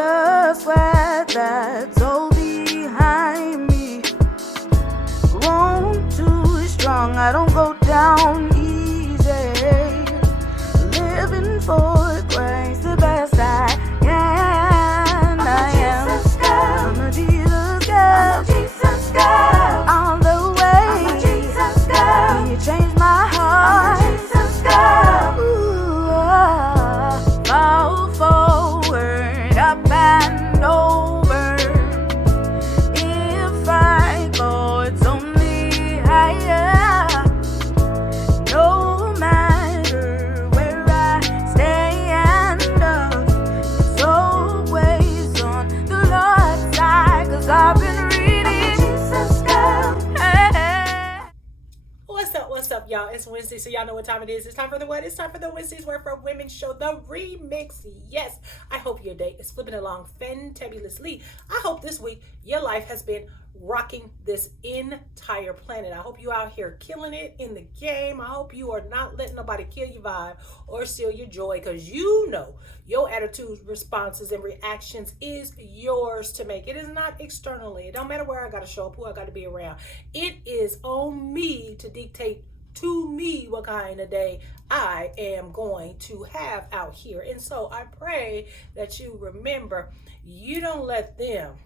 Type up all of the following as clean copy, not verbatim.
the sweat that's all behind me. Grown too strong, I don't go down easy. Living for grace, the best I can. I am. I'm a Jesus girl. Jesus girl. On the way. I'm a Jesus girl. You changed my heart. I'm a Jesus girl. Ooh, fall forward, up and over. If I go, it's only higher. No matter where I stand up, it's always on the Lord's side, 'cause I've been reading Jesus girl. Hey. What's up, y'all? It's Wednesday, so y'all know what time it is. It's time for the what? It's time for the Wednesday's Word for Women show, the remix. Yes, I hope your day is flipping along fantabulously. I hope this week your life has been rocking this entire planet. I hope you out here killing it in the game. I hope you are not letting nobody kill your vibe or steal your joy, because you know your attitudes, responses, and reactions is yours to make. It is not externally. It don't matter where I got to show up, who I got to be around. It is on me to dictate to me what kind of day I am going to have out here. And so I pray that you remember, you don't let them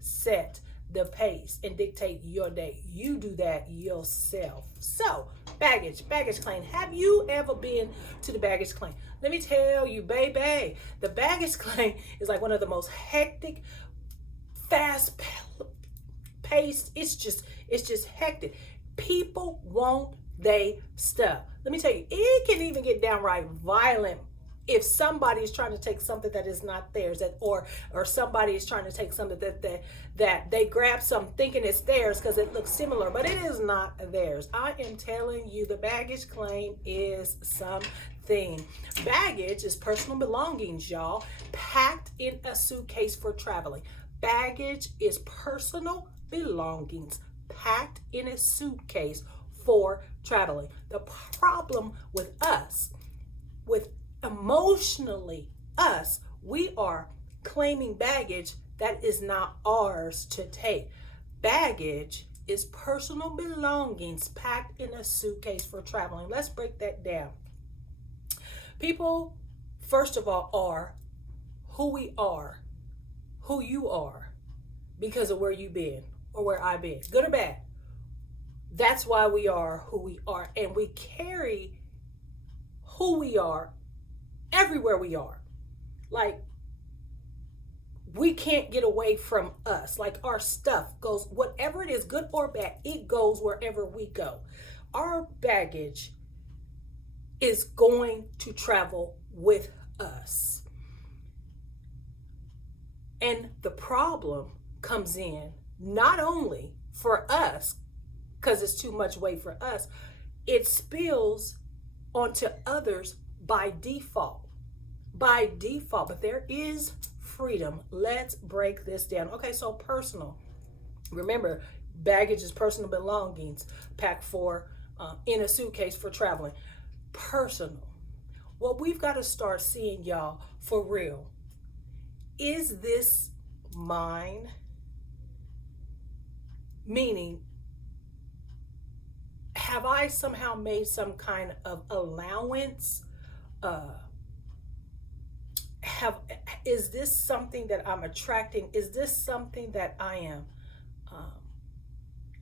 set the pace and dictate your day. You do that yourself. So, baggage claim. Have you ever been to the baggage claim? Let me tell you, baby, the baggage claim is like one of the most hectic, fast paced. It's just hectic. People want they stuff. Let me tell you, it can even get downright violent if somebody is trying to take something that is not theirs, or somebody is trying to take something that they grab something thinking it's theirs because it looks similar, but it is not theirs. I am telling you, the baggage claim is something. Baggage is personal belongings, y'all, packed in a suitcase for traveling. Baggage is personal belongings packed in a suitcase for traveling. The problem with us, with emotionally us, we are claiming baggage that is not ours to take. Baggage is personal belongings packed in a suitcase for traveling. Let's break that down. People, first of all, are who we are, who you are, because of where you've been or where I've been, good or bad. That's why we are who we are, and we carry who we are everywhere we are. Like, we can't get away from us. Like, our stuff goes, whatever it is, good or bad, it goes wherever we go. Our baggage is going to travel with us. And the problem comes in not only for us, because it's too much weight for us, it spills onto others by default. By default, but there is freedom. Let's break this down. Okay, so personal. Remember, baggage is personal belongings packed for in a suitcase for traveling. Personal. What we've got to start seeing, y'all, for real, is this mine? Meaning, have I somehow made some kind of allowance? Is this something that I'm attracting? Is this something that I am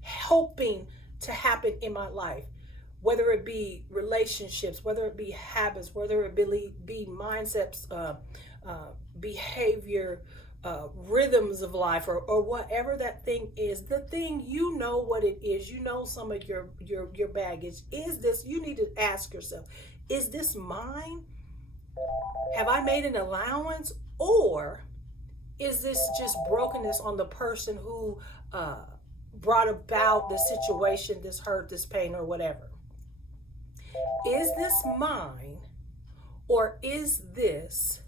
hoping to happen in my life? Whether it be relationships, whether it be habits, whether it be mindsets, behavior, rhythms of life, or whatever that thing is, the thing, you know what it is, you know some of your baggage. Is this, you need to ask yourself, is this mine? Have I made an allowance, or is this just brokenness on the person who brought about the situation, this hurt, this pain, or whatever? Is this mine, or is this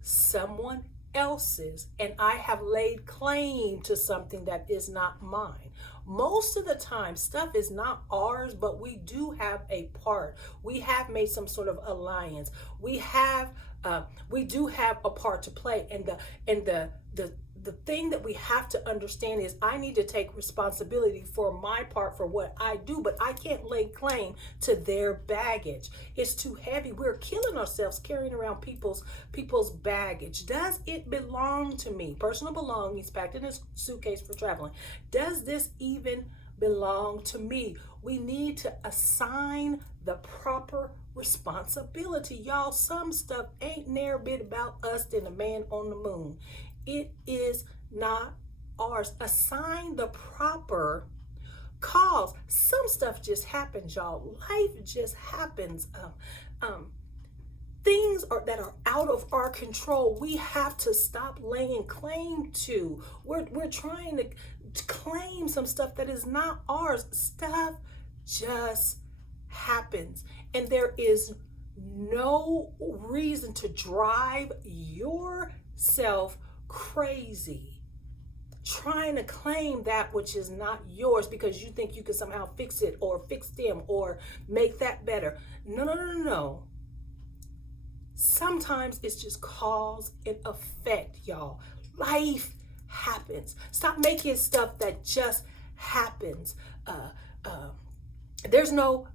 someone else's and I have laid claim to something that is not mine. Most of the time, stuff is not ours, but we do have a part. We have made some sort of alliance. We do have a part to play, and the thing that we have to understand is I need to take responsibility for my part for what I do, but I can't lay claim to their baggage. It's too heavy. We're killing ourselves carrying around people's baggage. Does it belong to me? Personal belongings packed in a suitcase for traveling. Does this even belong to me? We need to assign the proper responsibility. Y'all, some stuff ain't never been about us than a man on the moon. It is not ours. Assign the proper cause. Some stuff just happens, y'all. Life just happens. Things that are out of our control, we have to stop laying claim to. We're trying to claim some stuff that is not ours. Stuff just happens, and there is no reason to drive yourself crazy trying to claim that which is not yours because you think you can somehow fix it or fix them or make that better. No. Sometimes it's just cause and effect, y'all. Life happens. Stop making stuff that just happens.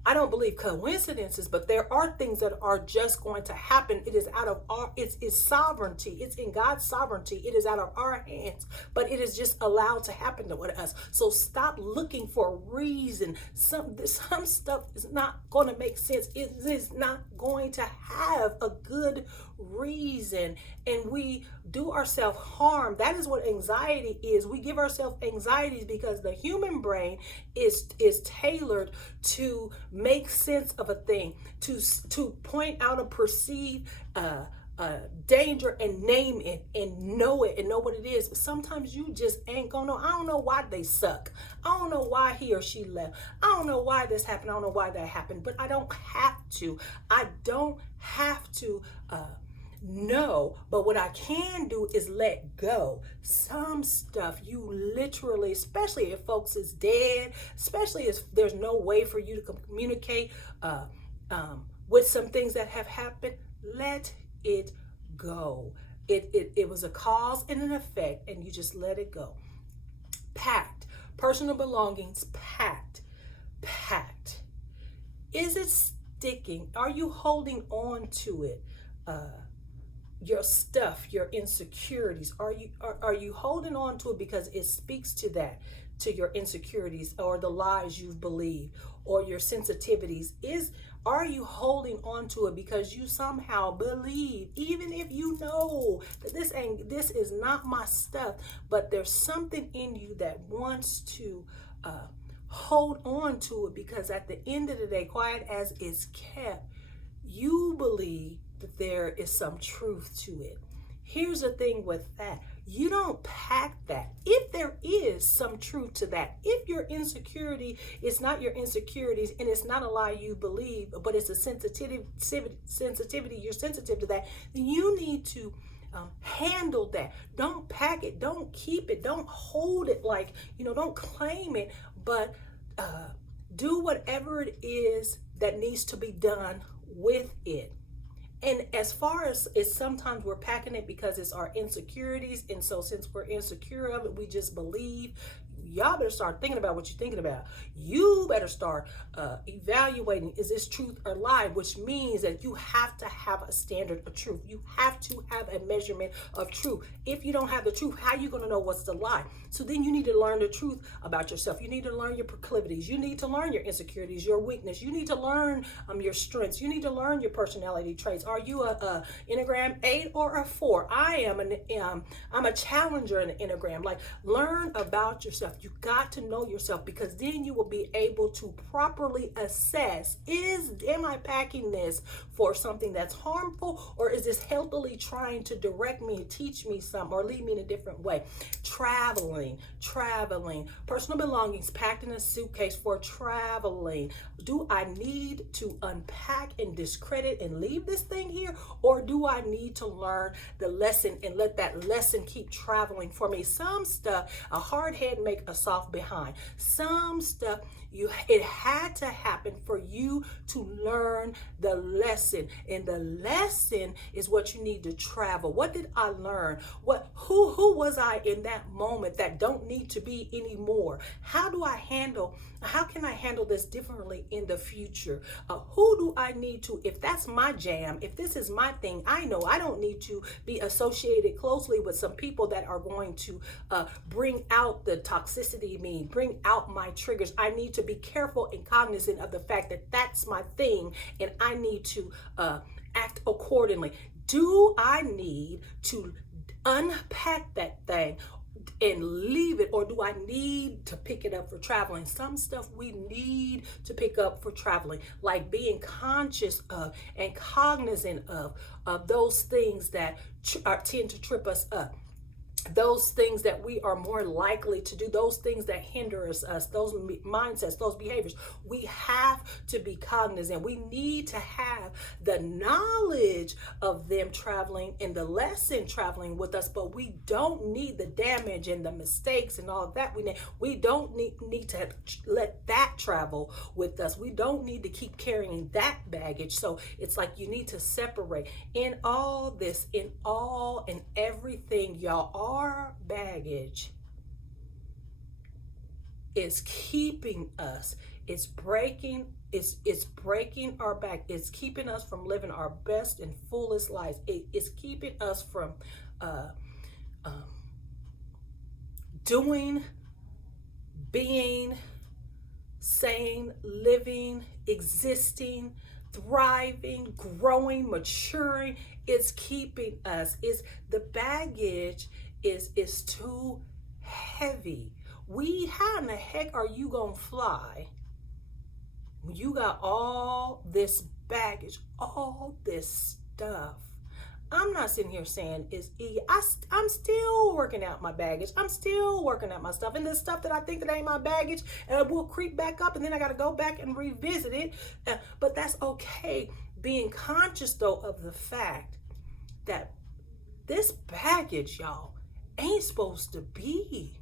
I don't believe coincidences, but there are things that are just going to happen. It is out of it's sovereignty. It's in God's sovereignty. It is out of our hands, but it is just allowed to happen to us. So stop looking for a reason. Some stuff is not going to make sense. It is not going to have a good reason, and we do ourselves harm. That is what anxiety is. We give ourselves anxieties because the human brain is tailored to make sense of a thing, to point out a perceived danger and name it and know it and know what it is. But sometimes you just ain't gonna know. I don't know why they suck. I don't know why he or she left. I don't know why this happened. I don't know why that happened, but I don't have to. I don't have to know, but what I can do is let go. Some stuff you literally, especially if folks is dead, especially if there's no way for you to communicate with some things that have happened, let it go. It was a cause and an effect, and you just let it go. Packed. Personal belongings packed. Is it sticking? Are you holding on to it? Your stuff, your insecurities, are you holding on to it because it speaks to that, to your insecurities or the lies you've believed or your sensitivities? Are you holding on to it because you somehow believe, even if you know that this is not my stuff, but there's something in you that wants to hold on to it, because at the end of the day, quiet as it's kept, you believe that there is some truth to it. Here's the thing with that. You don't pack that. If there is some truth to that, if your insecurity is not your insecurities and it's not a lie you believe, but it's a sensitivity, you're sensitive to that, then you need to handle that. Don't pack it. Don't keep it. Don't hold it like, don't claim it, but do whatever it is that needs to be done with it. And as far as it's sometimes we're packing it because it's our insecurities. And so since we're insecure of it, we just believe. Y'all better start thinking about what you're thinking about. You better start evaluating, is this truth or lie? Which means that you have to have a standard of truth. You have to have a measurement of truth. If you don't have the truth, how are you going to know what's the lie? So then you need to learn the truth about yourself. You need to learn your proclivities. You need to learn your insecurities, your weakness. You need to learn your strengths. You need to learn your personality traits. Are you a Enneagram 8 or a 4? I'm a challenger in the Enneagram. Like, learn about yourself. You got to know yourself, because then you will be able to properly assess, am I packing this for something that's harmful, or is this healthily trying to direct me, teach me something, or lead me in a different way? Traveling, personal belongings packed in a suitcase for traveling. Do I need to unpack and discredit and leave this thing here, or do I need to learn the lesson and let that lesson keep traveling for me? Some stuff, a hard head make a soft behind. Some stuff, it had to happen for you to learn the lesson, and the lesson is what you need to travel. What did I learn? Who was I in that moment that don't need to be anymore? How can I handle this differently in the future? Who do I need to, if that's my jam, if this is my thing, I know I don't need to be associated closely with some people that are going to bring out the toxicity in me, bring out my triggers. I need to be careful and cognizant of the fact that that's my thing, and I need to act accordingly. Do I need to unpack that thing and leave it, or do I need to pick it up for traveling? Some stuff we need to pick up for traveling, like being conscious of and cognizant of those things that tend to trip us up. Those things that we are more likely to do, those things that hinder us, those mindsets, those behaviors. We have to be cognizant. We need to have the knowledge of them traveling and the lesson traveling with us, but we don't need the damage and the mistakes and all of that. We don't need to let that travel with us. We don't need to keep carrying that baggage. So it's like you need to separate in all this, in all and everything, y'all. Our baggage is keeping us, it's breaking our back. It's keeping us from living our best and fullest lives. It's keeping us from doing, being, saying, living, existing, thriving, growing, maturing. It's keeping us. The baggage is too heavy. How in the heck are you gonna fly when you got all this baggage, all this stuff? I'm not sitting here saying it's easy. I'm still working out my baggage. I'm still working out my stuff. And the stuff that I think that ain't my baggage will creep back up, and then I got to go back and revisit it. But that's okay. Being conscious, though, of the fact that this baggage, y'all, ain't supposed to be.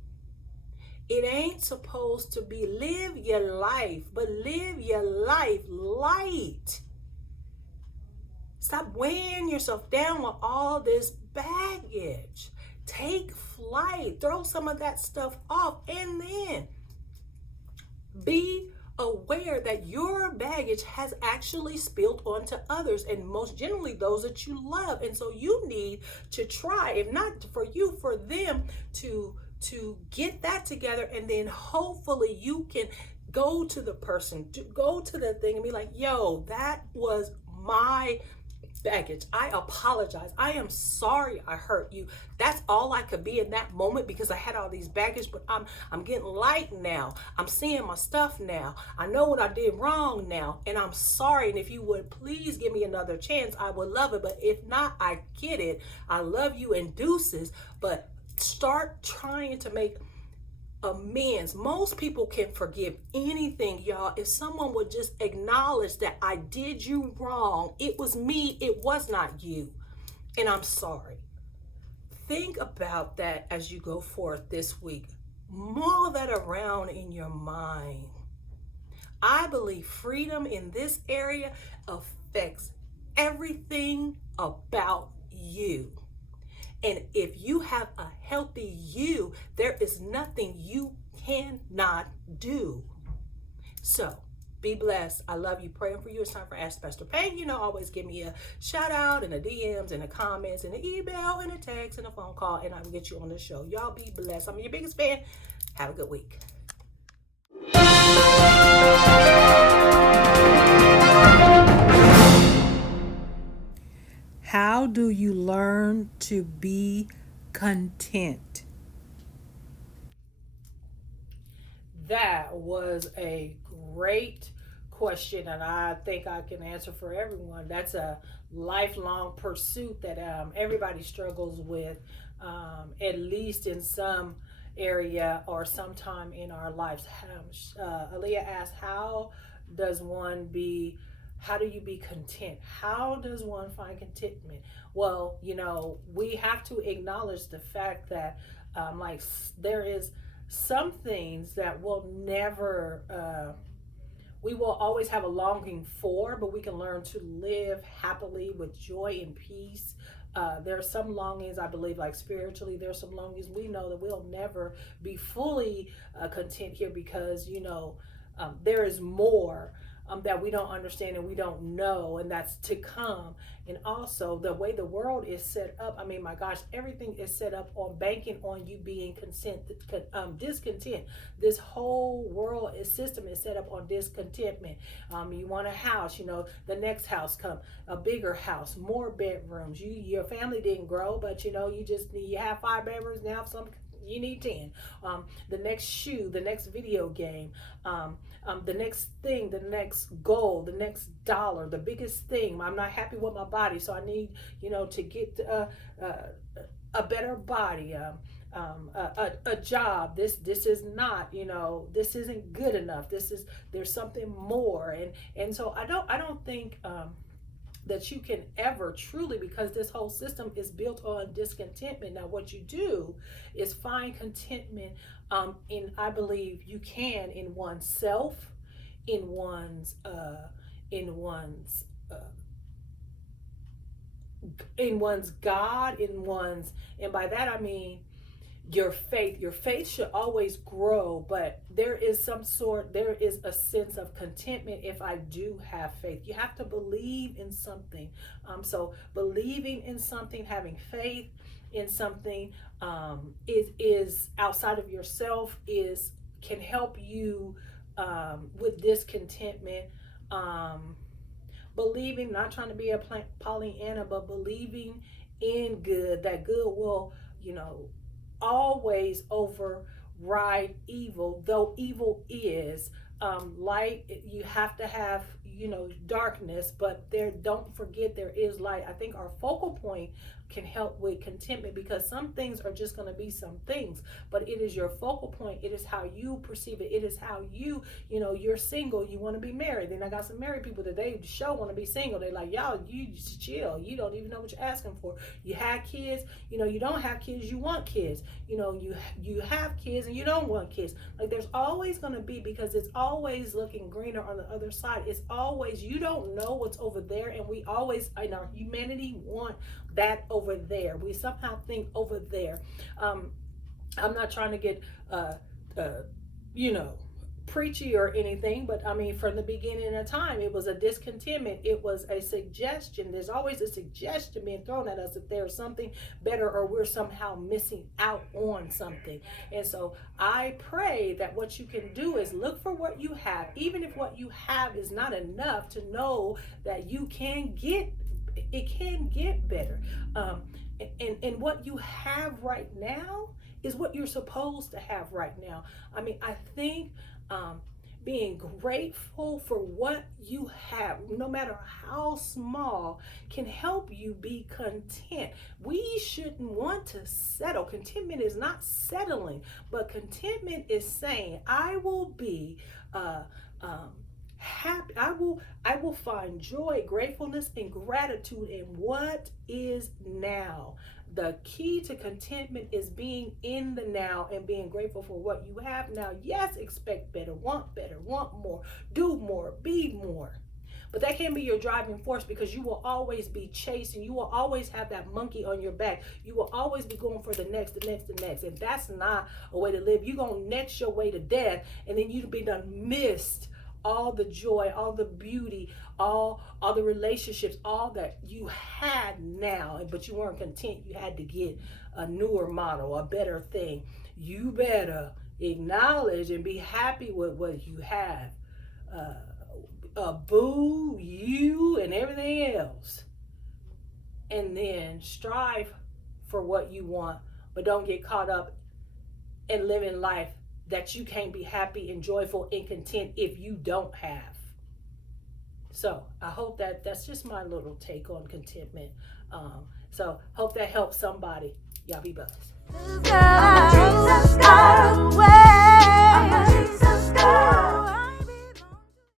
It ain't supposed to be. Live your life, but live your life light. Stop weighing yourself down with all this baggage. Take flight. Throw some of that stuff off, and then be aware that your baggage has actually spilled onto others, and most generally those that you love. And so you need to try, if not for you, for them to get that together, and then hopefully you can go to the person, go to the thing and be like, yo, that was my baggage. I apologize. I am sorry I hurt you. That's all I could be in that moment, because I had all these baggage, but I'm getting light now. I'm seeing my stuff now. I know what I did wrong now, and I'm sorry. And if you would please give me another chance, I would love it. But if not, I get it. I love you and deuces, but start trying to make amends. Most people can forgive anything, y'all, if someone would just acknowledge that I did you wrong. It was me, it was not you, and I'm sorry. Think about that as you go forth this week. Mull that around in your mind. I believe freedom in this area affects everything about you. And if you have a healthy you, there is nothing you cannot do. So be blessed. I love you. Praying for you. It's time for Ask Pastor Payne. Always give me a shout out in the DMs and the comments and the email and the text and a phone call, and I will get you on the show. Y'all be blessed. I'm your biggest fan. Have a good week. How do you learn to be content? That was a great question, and I think I can answer for everyone. That's a lifelong pursuit that everybody struggles with, at least in some area or sometime in our lives. Aaliyah asked, does one be how do you be content? How does one find contentment? Well, we have to acknowledge the fact that like there is some things that will never we will always have a longing for, but we can learn to live happily with joy and peace. There are some longings, I believe, like spiritually, there's some longings we know that we'll never be fully content here because, there is more that we don't understand and we don't know, and that's to come. And also, the way the world is set up, I mean, my gosh, everything is set up on banking on you being discontent. This whole world system is set up on discontentment. You want a house, the next house come, a bigger house, more bedrooms. Your family didn't grow, but you have 5 bedrooms now. You need 10. The next shoe, the next video game, the next thing, the next goal, the next dollar, the biggest thing. I'm not happy with my body, so I need, to get a better body, a job. This is not, this isn't good enough. There's something more, and so I don't think that you can ever truly, because this whole system is built on discontentment. Now, what you do is find contentment I believe you can in oneself, in one's God, and by that I mean your faith should always grow, but there is a sense of contentment if I do have faith. You have to believe in something. So believing in something, having faith in something is outside of yourself, can help you with discontentment. Believing, not trying to be a Pollyanna, but believing in good, that good will, always override evil, though evil is light. You have to have darkness, but don't forget there is light. I think our focal point can help with contentment, because some things are just going to be some things, but it is your focal point. It is how you perceive it. It is how you're single, you want to be married. Then I got some married people that they want to be single. They're like, y'all, you just chill, you don't even know what you're asking for. You had kids, you don't have kids, you want kids, you have kids and you don't want kids. Like, there's always going to be, because it's always looking greener on the other side. It's always, you don't know what's over there, and we always in our humanity want that over there. We somehow think over there. I'm not trying to get preachy or anything, but I mean, from the beginning of time, it was a discontentment. It was a suggestion. There's always a suggestion being thrown at us that there's something better, or we're somehow missing out on something. And so I pray that what you can do is look for what you have, even if what you have is not enough, to know that you can get better. And what you have right now is what you're supposed to have right now. I mean, I think being grateful for what you have, no matter how small, can help you be content. We shouldn't want to settle. Contentment is not settling, but contentment is saying, I will be happy. I will find joy, gratefulness, and gratitude in what is now. The key to contentment is being in the now and being grateful for what you have now. Yes, expect better, want more, do more, be more. But that can't be your driving force, because you will always be chasing. You will always have that monkey on your back. You will always be going for the next. And that's not a way to live. You're going to next your way to death, and then you'll be done missed all the joy, all the beauty, all the relationships, all that you had now, but you weren't content. You had to get a newer model, a better thing. You better acknowledge and be happy with what you have. Boo you and everything else. And then strive for what you want, but don't get caught up in living life that you can't be happy and joyful and content if you don't have. So I hope that's just my little take on contentment. So hope that helps somebody. Y'all be blessed.